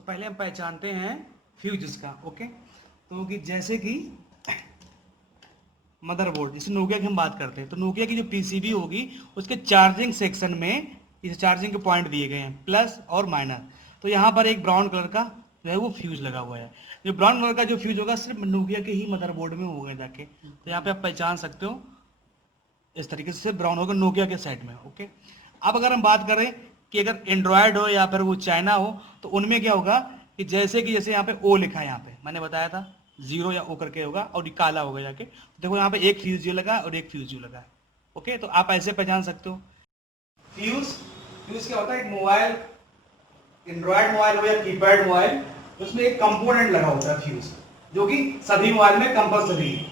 तो पहले हम पहचानते हैं फ्यूज का। ओके, तो कि जैसे कि मदरबोर्ड, जैसे नोकिया की हम बात करते हैं, तो नोकिया की जो पीसीबी होगी उसके चार्जिंग सेक्शन में इस चार्जिंग के पॉइंट दिए गए हैं, प्लस और माइनस। तो यहाँ पर एक ब्राउन कलर का जो है वो फ्यूज लगा हुआ है। जो ब्राउन कलर का जो फ्यूज होगा सिर्फ नोकिया के ही मदरबोर्ड में होगा जाके। तो यहाँ पे आप पहचान सकते हो, इस तरीके से ब्राउन होगा नोकिया के साइड में। ओके, अब अगर हम बात करें कि अगर एंड्रॉयड हो या फिर वो चाइना हो, तो उनमें क्या होगा कि जैसे यहाँ पे ओ लिखा है, यहाँ पे मैंने बताया था जीरो या ओ करके होगा और ये काला होगा जाके। तो देखो यहाँ पे एक फ्यूज जो लगा है और एक फ्यूज जो लगा है। ओके, तो आप ऐसे पहचान सकते हो। फ्यूज फ्यूज क्या होता है, एक मोबाइल, एंड्रॉयड मोबाइल हो या कीपैड मोबाइल, उसमें एक कंपोनेंट लगा होता है फ्यूज, जो कि सभी मोबाइल में कंपल्सरी है।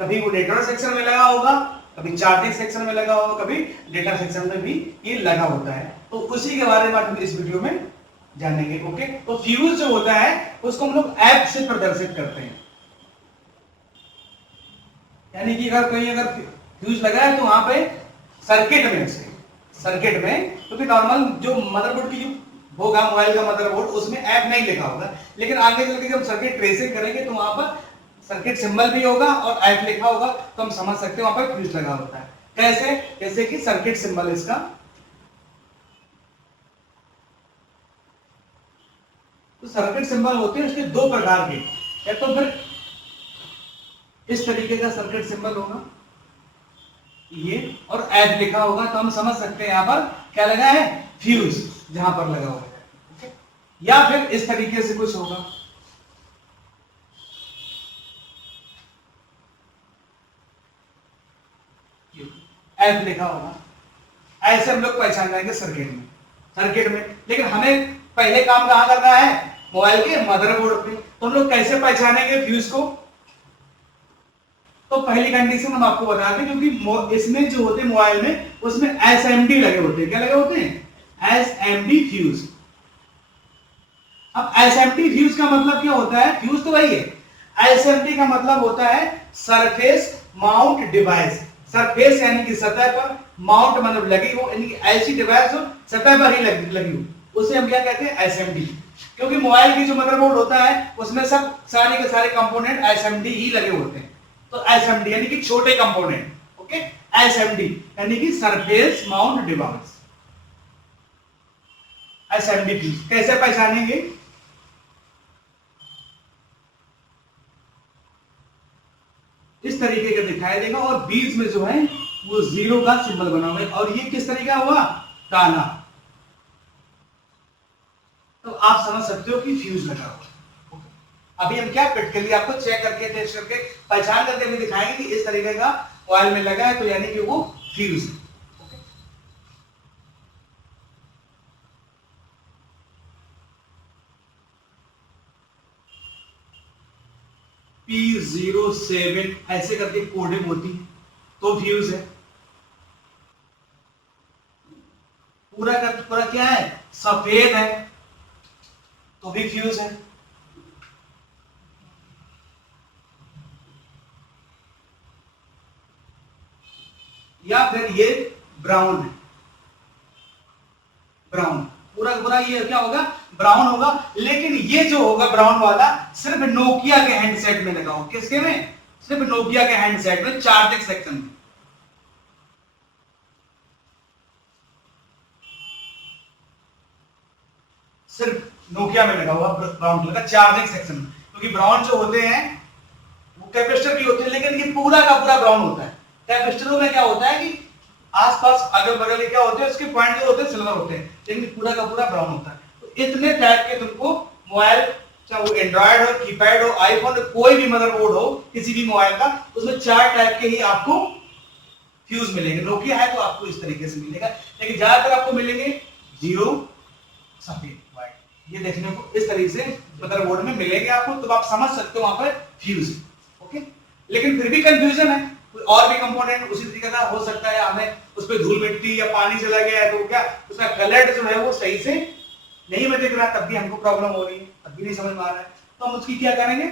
कभी वो नेटवर्क सेक्शन में लगा होगा, कभी चार्जिंग सेक्शन में लगा होगा, कभी डेटा सेक्शन में भी ये लगा होता है। तो उसी के बारे में हम इस वीडियो में जानेंगे। ओके, तो फ्यूज जो होता है उसको हम लोग ऐप से प्रदर्शित करते हैं। यानी कि अगर फ्यूज लगा है तो वहां पे सर्किट में क्योंकि नॉर्मल जो मदरबोर्ड की जो होगा मोबाइल का मदरबोर्ड, उसमें ऐप नहीं लिखा होगा, लेकिन आगे चल के जब सर्किट ट्रेसिंग करेंगे तो वहां पर सर्किट सिंबल भी होगा और ऐप लिखा होगा, तो हम समझ सकते हैं वहां पर फ्यूज लगा होता है। कैसे? जैसे कि सर्किट सिंबल इसका, तो सर्किट सिंबल होते हैं उसके दो प्रकार के, या तो फिर इस तरीके का सर्किट सिंबल होगा ये, और ऐप लिखा होगा, तो हम समझ सकते हैं यहां पर क्या लगा है, फ्यूज जहां पर लगा हुआ है। या फिर इस तरीके से कुछ होगा, ऐप लिखा होगा। ऐसे हम लोग पहचान जाएंगे सर्किट में। लेकिन हमें पहले काम कहां करना है, मोबाइल के मदरबोर्ड पे। तो हम लोग कैसे पहचानेंगे फ्यूज को? तो पहली कंडीशन हम आपको बता दें, क्योंकि इसमें जो होते हैं मोबाइल में, उसमें एसएमडी लगे होते हैं। क्या लगे होते हैं? SMD fuse. अब एसएमडी फ्यूज का मतलब क्या होता है? फ्यूज तो वही है। एसएमडी का मतलब होता है सरफेस माउंट डिवाइस। सरफेस यानी कि सतह पर, माउंट मतलब लगी हो, यानी कि ऐसी डिवाइस हो सतह पर ही लगी हो, उसे हम क्या कहते हैं? एसएमडी। क्योंकि मोबाइल की जो मदरबोर्ड होता है उसमें सब सारे के सारे कंपोनेंट एसएमडी ही लगे होते हैं। तो एसएमडी यानी कि छोटे कंपोनेंट। ओके, एसएमडी यानी कि surface mount device, SMD fuse. कैसे पहचानेंगे? इस तरीके का दिखाई देगा और बीच में जो है वो जीरो का सिंबल बना हुआ है, और ये किस तरीका हुआ? काला। तो आप समझ सकते हो कि फ्यूज लगा हुआ। अभी हम क्या प्रैक्टिकली आपको चेक करके, टेस्ट करके, पहचान करके भी दिखाएंगे कि इस तरीके का ऑयल में लगा है, तो यानी कि वो फ्यूज है। P07 ऐसे करके कोडिंग होती है, तो फ्यूज है। पूरा का पूरा क्या है? सफेद है, तो भी फ्यूज है। या फिर ये ब्राउन है, ब्राउन पूरा का पूरा ये क्या होगा? ब्राउन होगा। लेकिन ये जो होगा ब्राउन वाला सिर्फ नोकिया के हैंडसेट में लगा होगा। किसके में? सिर्फ नोकिया के हैंडसेट में, चार्जिंग सेक्शन में। सिर्फ नोकिया में लगा हुआ ब्राउन कलर का चार्जिंग सेक्शन में। क्योंकि ब्राउन जो होते हैं वो कैपेसिटर भी होते हैं, लेकिन ये पूरा का पूरा ब्राउन होता है। कैपेसिटरों में क्या होता है कि आसपास अगल बगल क्या होते हैं, उसके पॉइंट जो होते हैं सिल्वर होते हैं, लेकिन पूरा का पूरा ब्राउन होता है। तो इतने टाइप के तुमको मोबाइल, चाहे वो एंड्रॉयड हो, कीपैड हो, आईफोन, कोई भी मदरबोर्ड हो किसी भी मोबाइल का, उसमें 4 टाइप के ही आपको फ्यूज मिलेंगे। नोकिया है तो आपको इस तरीके से मिलेगा, लेकिन ज्यादातर आपको मिलेंगे जीरो, सफेद, व्हाइट। ये देखने को इस तरीके से मदरबोर्ड में मिलेंगे आपको, तो आप समझ सकते हो वहां पर फ्यूज। ओके, लेकिन फिर भी कंफ्यूजन है, कोई और भी कंपोनेंट उसी तरीके का हो सकता है, हमें उस पर धूल मिट्टी या पानी चला गया है तो क्या उसका कलर जो है वो सही से नहीं में दिख रहा, तब भी हमको प्रॉब्लम हो रही है, तब भी नहीं समझ में आ रहा है, तो हम उसकी क्या करेंगे?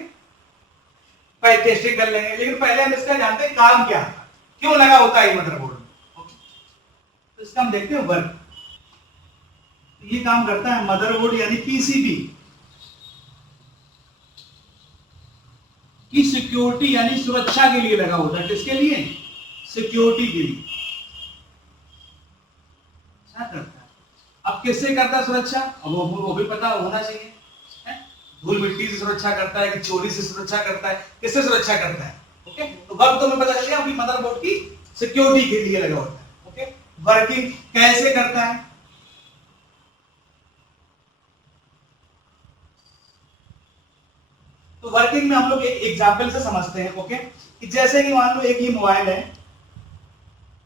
पहले टेस्टिंग कर लेंगे। लेकिन पहले हम इसका जानते हैं काम क्या है, क्यों लगा होता है मदरबोर्ड में। तो इसका हम देखते हैं वर्क। ये काम करता है मदरबोर्ड यानी पीसीबी, की सिक्योरिटी यानी सुरक्षा के लिए लगा होता है। किसके लिए? सिक्योरिटी के लिए क्या करता है। अब किससे करता है सुरक्षा? अब वो भी पता होना चाहिए, धूल मिट्टी से सुरक्षा करता है कि चोरी से सुरक्षा करता है, किससे सुरक्षा करता है? ओके, तो वर्क तो हमें पता चल गया अभी मदरबोर्ड की सिक्योरिटी के लिए लगा होता है। ओके, वर्किंग कैसे करता है? तो वर्किंग में हम लोग एक एग्जांपल से समझते हैं। ओके, कि जैसे कि मान लो एक ये मोबाइल है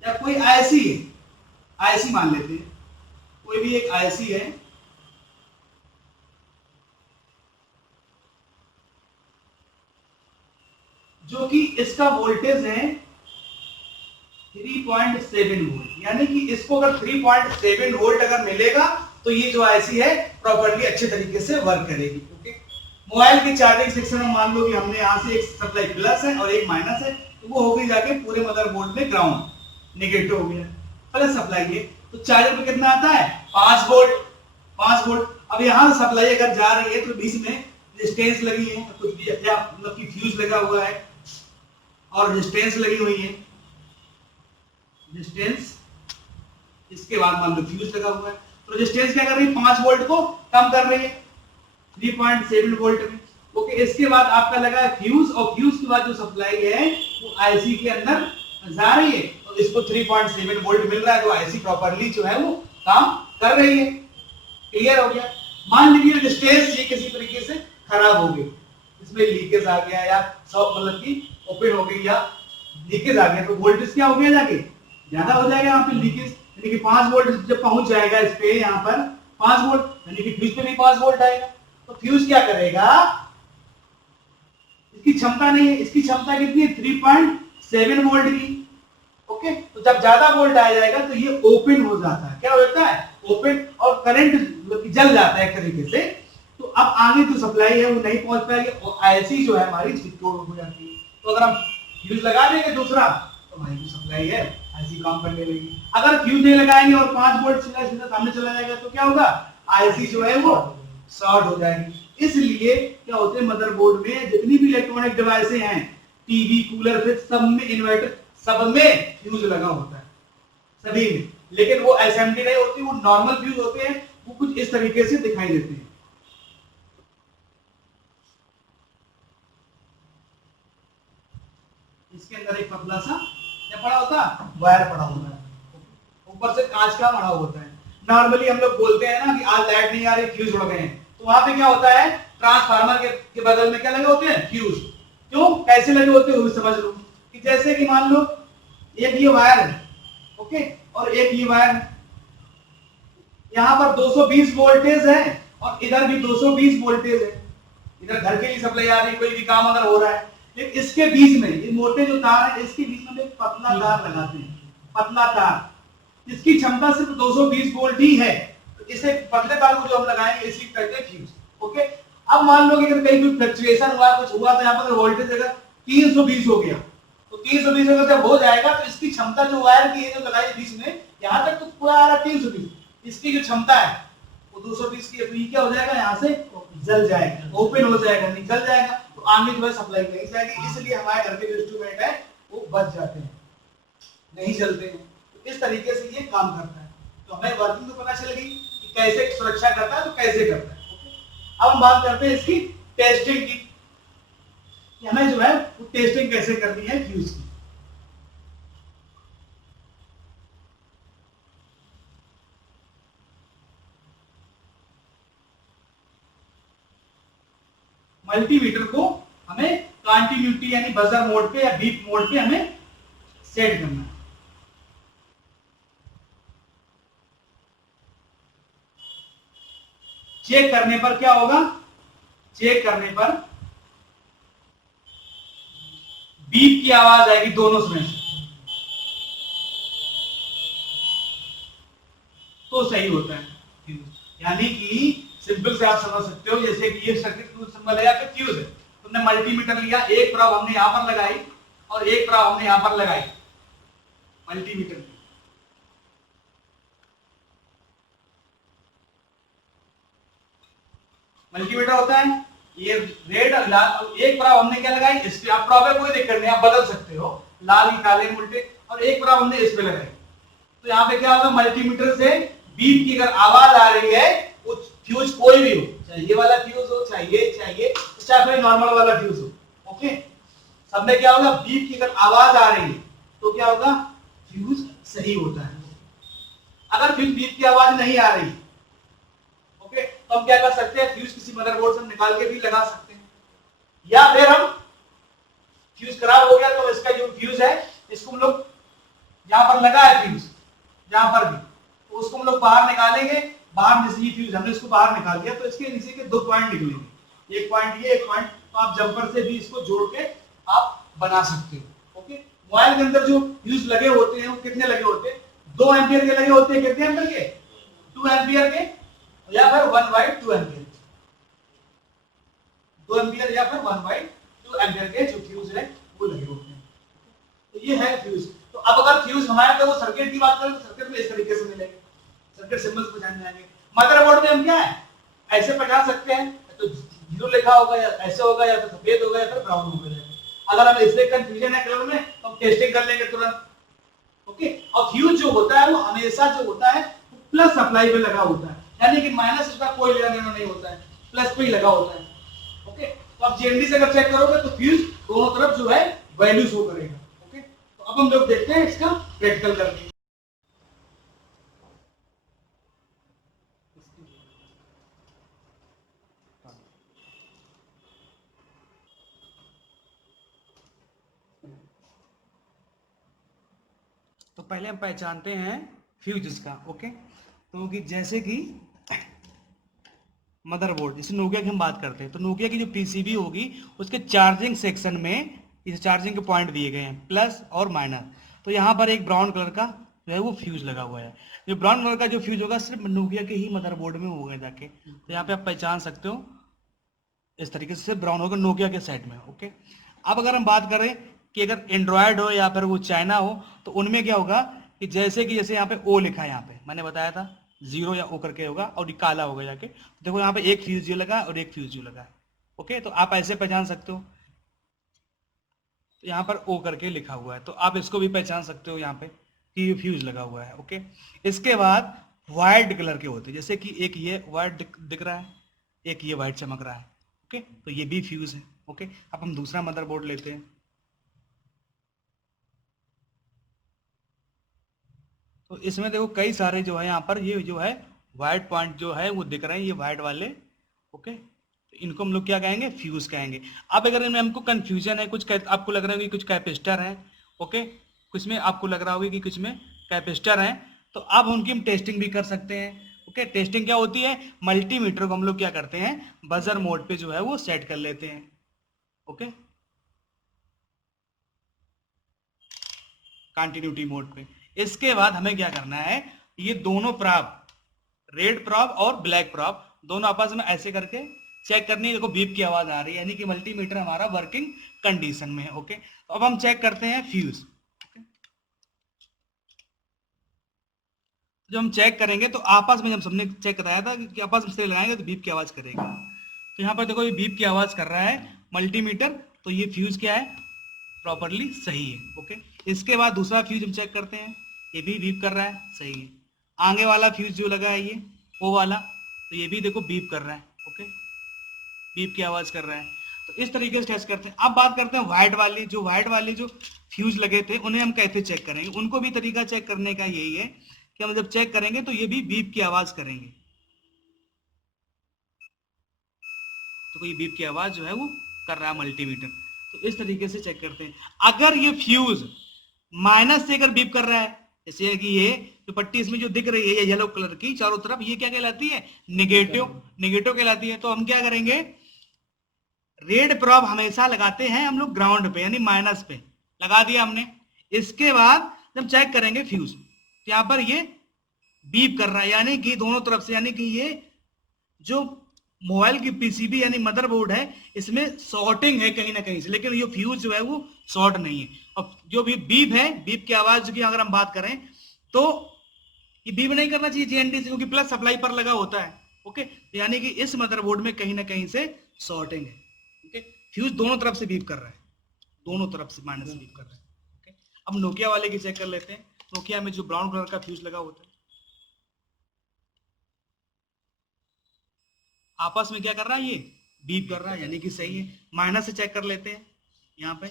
या कोई आईसी है, आईसी मान लेते हैं, कोई भी एक आईसी है जो कि इसका वोल्टेज है 3.7 वोल्ट, यानी कि इसको अगर 3.7 वोल्ट अगर मिलेगा तो ये जो आईसी है प्रॉपर्ली अच्छे तरीके से वर्क करेगी। ओके, मोबाइल की चार्जिंग सेक्शन में मान लो कि हमने यहाँ से एक सप्लाई प्लस है और एक माइनस है, तो वो हो गई जाके पूरे मदरबोर्ड में ग्राउंड नेगेटिव हो गया, प्लस सप्लाई है, तो चार्जर पे कितना आता है? 5 वोल्ट, 5 वोल्ट। अब यहाँ से सप्लाई अगर जा रही है तो बीच में रेजिस्टेंस लगी है, कुछ भी या मतलब कि फ्यूज लगा हुआ है और रेजिस्टेंस लगी हुई है, रेजिस्टेंस, इसके बाद मान लो फ्यूज लगा हुआ है, तो रेजिस्टेंस क्या कर रही है? 5 वोल्ट को कम कर रही है 3.7 वोल्ट में। ओके, इसके बाद आपका लगा है फ्यूज, और फ्यूज के बाद जो सप्लाई है वो आईसी के अंदर जा रही है, तो इसको 3.7 वोल्ट मिल रहा है, तो आईसी प्रॉपर्ली जो है वो काम कर रही है। क्लियर हो गया? मान लीजिए रेजिस्टेंस ये किसी तरीके से खराब हो गई, इसमें लीकेज आ गया या शॉप मतलब की ओपन हो गई या लीकेज आ गया, तो वोल्टेज क्या हो गया जाके ज्यादा हो जाएगा यहाँ पे लीकेज, यानी कि 5 वोल्ट जब पहुंच जाएगा इस पे यहाँ पर 5 वोल्ट, यानी कि फ्यूज पे भी 5 वोल्ट आएगा, तो फ्यूज क्या करेगा? इसकी क्षमता नहीं है, इसकी क्षमता कितनी है? 3.7 वोल्ट की। ओके, तो जब ज्यादा वोल्ट आ जाएगा तो ये ओपन हो जाता है, क्या हो जाता है? ओपन, और करंट जल जाता है एक तरीके से, तो अब आगे जो सप्लाई है वो नहीं पहुंच पाएगी और आईसी जो है हमारी सिक्योर हो जाती है। तो अगर हम फ्यूज लगा देंगे दूसरा तो हमारी जो सप्लाई है आईसी काम करने लगेगी। अगर फ्यूज नहीं लगाएंगे और 5 वोल्ट सीधा सीधा सामने चला जाएगा तो क्या होगा? आईसी जो है वो शॉर्ट हो जाएगी। इसलिए क्या होते हैं मदरबोर्ड में जितनी भी इलेक्ट्रॉनिक डिवाइसें हैं, टीवी, कूलर, फ्रिज, सब में इन्वर्टर, सब में फ्यूज लगा होता है, सभी में, लेकिन वो एसएमडी नहीं होती, वो नॉर्मल फ्यूज होते हैं, वो कुछ इस तरीके से दिखाई देते हैं। इसके अंदर एक पतला सा क्या पड़ा होता है? वायर पड़ा होता है, ऊपर से कांच का बना होता है। नॉर्मली हम लोग बोलते हैं ना कि आज लाइट नहीं आ रही, फ्यूज उड़ गए हैं, तो वहां पे क्या होता है? ट्रांसफार्मर के बगल में क्या लगे होते हैं? फ्यूज। क्यों, कैसे लगे होते हैं वो भी समझ लो, कि जैसे कि मान लो एक ये वायर है, ओके, और एक ये वायर है, यहाँ पर 220 वोल्टेज है और इधर भी 220 वोल्टेज है, इधर घर के लिए सप्लाई आ रही है, कोई भी काम अगर हो रहा है, लेकिन इसके बीच में ये मोटे जो तार है इसके बीच में एक पतला तार लगाते हैं, पतला तार, इसकी क्षमता सिर्फ 220 वोल्ट ही है, तो इसे पतले तार को जो हम लगाएंगे इसी कहते हैं फ्यूज। ओके, अब मान लो कि अगर कहीं कोई फ्लक्चुएशन हुआ, कुछ हुआ, तो यहाँ पर वोल्टेज अगर 320 हो गया, तो 320 अगर जब हो जाएगा तो इसकी क्षमता जो वायर की है जो लगाई बीच में, यहाँ तक तो पूरा आ रहा है 320, इसकी जो क्षमता है वो 220 की है, तो ये क्या हो जाएगा? यहाँ से जल जाएगा, ओपन हो जाएगा, निकल जाएगा, तो आगे जो है सप्लाई नहीं जाएगी, इसलिए हमारे घर के जो इंस्ट्रूमेंट है वो बच जाते हैं, नहीं जलते हैं। तो इस तरीके से ये काम करता है। तो हमें वर्किंग तो पता चल गई कि कैसे सुरक्षा करता है, तो कैसे करता है। अब हम बात करते हैं इसकी टेस्टिंग की, कि हमें जो है वो टेस्टिंग कैसे करनी है फ्यूज की। मल्टीमीटर को हमें कंटिन्यूटी यानी बजर मोड पे या बीप मोड पे हमें सेट करना है। चेक करने पर क्या होगा? चेक करने पर बीप की आवाज आएगी दोनों में से, तो सही होता है फ्यूज। यानी कि सिंपल से आप समझ सकते हो, जैसे कि ये सर्किट फ्यूज सिंबल है या फिर फ्यूज है, तुमने मल्टीमीटर लिया, एक प्रॉब हमने यहां पर लगाई और एक प्रॉब हमने यहां पर लगाई मल्टीमीटर की। मल्टीमीटर होता है ये रेड और लाल, और एक प्रॉब हमने क्या लगाई इस पे। आप प्रॉब कोई दिक्कत नहीं, आप बदल सकते हो, लाल ही काले उल्टे, और एक प्रॉब हमने इस पे लगाई। तो यहाँ पे क्या होगा, मल्टीमीटर से बीप की अगर आवाज आ रही है, वो फ्यूज कोई भी हो, चाहे ये वाला फ्यूज हो, चाहे फिर नॉर्मल वाला फ्यूज हो, ओके, सब में क्या होगा, बीप की अगर आवाज आ रही है तो क्या होगा, फ्यूज सही होता है। अगर फ्यूज बीप की आवाज नहीं आ रही, ओके, तो हम क्या कर सकते हैं, फ्यूज किसी मदरबोर्ड से निकाल के भी लगा सकते हैं, या फिर हम फ्यूज खराब हो गया तो इसका जो फ्यूज है इसको हम लोग यहाँ पर लगा है फ्यूज जहां पर भी, तो उसको हम लोग बाहर निकालेंगे। बाहर जैसे ये फ्यूज हमने इसको बाहर निकाल दिया, तो इसके नीचे के 2 पॉइंट निकलेंगे, एक पॉइंट ये, एक पॉइंट, तो आप जंपर से भी इसको जोड़ के आप बना सकते हो, ओके। मोबाइल के अंदर जो फ्यूज लगे होते हैं वो कितने लगे होते हैं, 2 एम्पियर के लगे होते हैं, कितने एम्पियर के, 2 एम्पियर के, या फिर 1/2 एम्पियर, 2 एम्पियर या फिर 1/2 एम्पियर के जो फ्यूज है वो लगे होते हैं। तो ये है फ्यूज। तो अब अगर फ्यूज हमारे तो वो सर्किट की बात करें तो सर्किट में इस तरीके से मिलेंगे, सर्किट सिंबल्स पहचान जाएंगे। मदरबोर्ड में हम क्या है, ऐसे पहचान सकते हैं, तो 0 लिखा होगा, या ऐसे होगा, या तो सफेद होगा, या फिर ब्राउन होगा। अगर हम इससे कंफ्यूजन है कलर में तो हम टेस्टिंग कर लेंगे तुरंत, ओके। और फ्यूज जो होता है वो हमेशा जो होता है प्लस सप्लाई पे लगा होता है, यानी कि माइनस उसका कोई लेना देना नहीं होता है, प्लस पे ही लगा होता है, ओके। तो आप जीएनडी से अगर चेक करोगे तो फ्यूज दोनों तरफ जो है वैल्यू शो करेगा, ओके। तो अब हम लोग देखते हैं इसका प्रैक्टिकल करके। तो पहले हम पहचानते हैं फ्यूज का, ओके। तो कि जैसे कि मदरबोर्ड, जैसे नोकिया की हम बात करते हैं, तो नोकिया की जो पीसीबी होगी उसके चार्जिंग सेक्शन में इस चार्जिंग के पॉइंट दिए गए हैं, प्लस और माइनस। तो यहाँ पर एक ब्राउन कलर का जो है वो फ्यूज लगा हुआ है। जो ब्राउन कलर का जो फ्यूज होगा सिर्फ नोकिया के ही मदरबोर्ड में होगा जाके, तो यहाँ पे आप पहचान सकते हो इस तरीके से ब्राउन होगा नोकिया के साइड में, ओके। अब अगर हम बात करें कि अगर एंड्रॉयड हो या फिर वो चाइना हो, तो उनमें क्या होगा कि जैसे यहाँ पे ओ लिखा है, यहाँ पे मैंने बताया था 0 या ओ करके होगा, और ये काला होगा जाके, देखो यहाँ पे एक फ्यूज ये लगा और एक फ्यूज ये लगा है, ओके। तो आप ऐसे पहचान सकते हो, तो यहाँ पर ओ करके लिखा हुआ है, तो आप इसको भी पहचान सकते हो यहाँ पे कि ये फ्यूज लगा हुआ है, ओके। इसके बाद व्हाइट कलर के होते हैं, जैसे कि एक ये व्हाइट दिख रहा है, एक ये व्हाइट चमक रहा है, ओके, तो ये भी फ्यूज है, ओके। अब हम दूसरा मदरबोर्ड लेते हैं, तो इसमें देखो कई सारे जो है यहाँ पर ये जो है व्हाइट पॉइंट जो है वो दिख रहे हैं, ये व्हाइट वाले, ओके। तो इनको हम लोग क्या कहेंगे, फ्यूज कहेंगे। अब अगर इनमें हमको कंफ्यूजन है, कुछ आपको लग रहा है कि कुछ कैपेसिटर है, ओके, कुछ में आपको लग रहा होगा कि कुछ में कैपेसिटर है, तो अब उनकी हम टेस्टिंग भी कर सकते हैं, ओके। टेस्टिंग क्या होती है, मल्टीमीटर को हम लोग क्या करते हैं, बजर मोड पे जो है वो सेट कर लेते हैं, ओके, कंटिन्यूटी मोड पे। इसके बाद हमें क्या करना है, ये दोनों प्रॉब, रेड प्रॉब और ब्लैक प्रॉब, दोनों आपस में ऐसे करके चेक करनी है। देखो बीप की आवाज आ रही है, यानी कि मल्टीमीटर हमारा वर्किंग कंडीशन में है, ओके। तो अब हम चेक करते हैं फ्यूज, जब हम चेक करेंगे तो आपस में, जब सबने चेक कराया था कि आपस में से लगाएंगे तो बीप की आवाज करेगा। तो यहाँ पर देखो ये बीप की आवाज कर रहा है मल्टीमीटर, तो ये फ्यूज क्या है, प्रॉपरली सही है, ओके। इसके बाद दूसरा फ्यूज हम चेक करते हैं, ये भी बीप कर रहा है, सही है। आगे वाला फ्यूज जो लगा है ये ओ वाला, तो ये भी देखो बीप कर रहा है, ओके, बीप की आवाज कर रहा है। तो इस तरीके से टेस्ट करते हैं। अब बात करते हैं व्हाइट वाले जो फ्यूज लगे थे उन्हें हम कैसे चेक करेंगे। उनको भी तरीका चेक करने का यही है कि हम जब चेक करेंगे तो ये भी बीप की आवाज करेंगे, तो कोई बीप की आवाज जो है वो कर रहा है मल्टीमीटर। तो इस तरीके से चेक करते हैं। अगर ये फ्यूज माइनस से अगर बीप कर रहा है, जैसे कि ये जो पट्टी इसमें जो दिख रही है ये येलो कलर की चारों तरफ, ये क्या कहलाती है, निगेटिव कहलाती है। तो हम क्या करेंगे, रेड प्रॉब हमेशा लगाते हैं हम लोग ग्राउंड पे, यानी माइनस पे लगा दिया हमने। इसके बाद जब चेक करेंगे फ्यूज, तो यहाँ पर ये बीप कर रहा है, यानी कि दोनों तरफ से, यानी कि ये जो मोबाइल की पीसीबी यानी मदरबोर्ड है इसमें शॉर्टिंग है कहीं ना कहीं से, लेकिन ये फ्यूज जो है वो शॉर्ट नहीं है। और जो भी बीप है, बीप की आवाज की अगर हम बात करें तो ये बीप नहीं करना चाहिए जीएनडी से, क्योंकि प्लस सप्लाई पर लगा होता है, ओके। यानी कि इस मदरबोर्ड में कहीं ना कहीं से शॉर्टिंग है। ओके, फ्यूज दोनों तरफ से बीप कर रहा है, दोनों तरफ से माइनस से बीप कर रहा है। ओके, अब नोकिया वाले की चेक कर लेते हैं। नोकिया में जो ब्राउन कलर का फ्यूज लगा होता है, आपस में क्या कर रहा है, ये बीप कर रहा है, यानी कि सही है। माइनस से चेक कर लेते हैं यहाँ पे,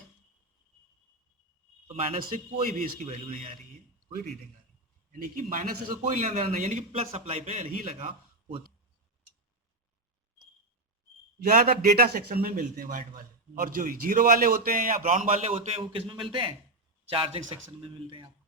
तो माइनस से कोई भी इसकी वैल्यू नहीं आ रही है, कोई रीडिंग आ रही है, यानी कि माइनस से कोई लेना देना नहीं, यानी कि प्लस सप्लाई पे ही लगा होता। ज्यादातर डेटा सेक्शन में मिलते हैं व्हाइट वाले, और जो जीरो वाले होते हैं या ब्राउन वाले होते हैं वो किस में मिलते हैं, चार्जिंग सेक्शन में मिलते हैं आपको।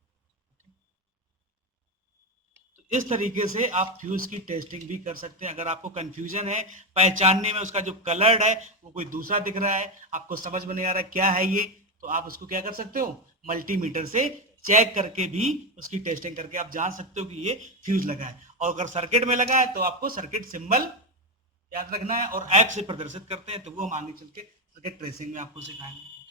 तो इस तरीके से आप फ्यूज की टेस्टिंग भी कर सकते हैं। अगर आपको कंफ्यूजन है पहचानने में, उसका जो कलर है वो कोई दूसरा दिख रहा है, आपको समझ में नहीं आ रहा क्या है ये, तो आप उसको क्या कर सकते हो, मल्टीमीटर से चेक करके भी उसकी टेस्टिंग करके आप जान सकते हो कि ये फ्यूज लगा है। और अगर सर्किट में लगा है तो आपको सर्किट सिंबल याद रखना है, और एक्स से प्रदर्शित करते हैं, तो वो हम आगे चल के सर्किट ट्रेसिंग में आपको सिखाएंगे।